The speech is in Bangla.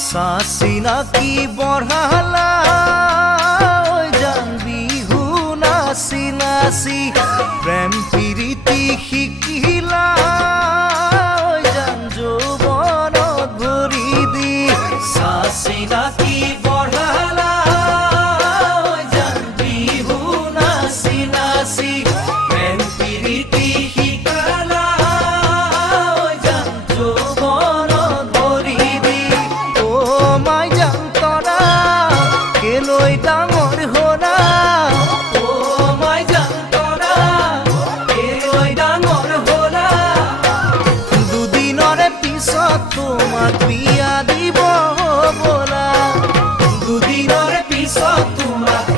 सासी नाकी बढ़ाला जान बिहु नाची नाची प्रेम प्रीति शिकिला जान যৌবনত ভৰি দি सासी नाकी बढ़ाला जान बिहु नाची नाची प्रेम प्रीति शिकाला जान যৌবনত ভৰি দি মাই জানতনা কেলৈ ডাঙৰ হলা ও মাই জানতনা কেলৈ ডাঙৰ হলা দুদিনৰে পিছত তোমাক বিয়া দিব বলা দুদিনৰে পিছত তোমাক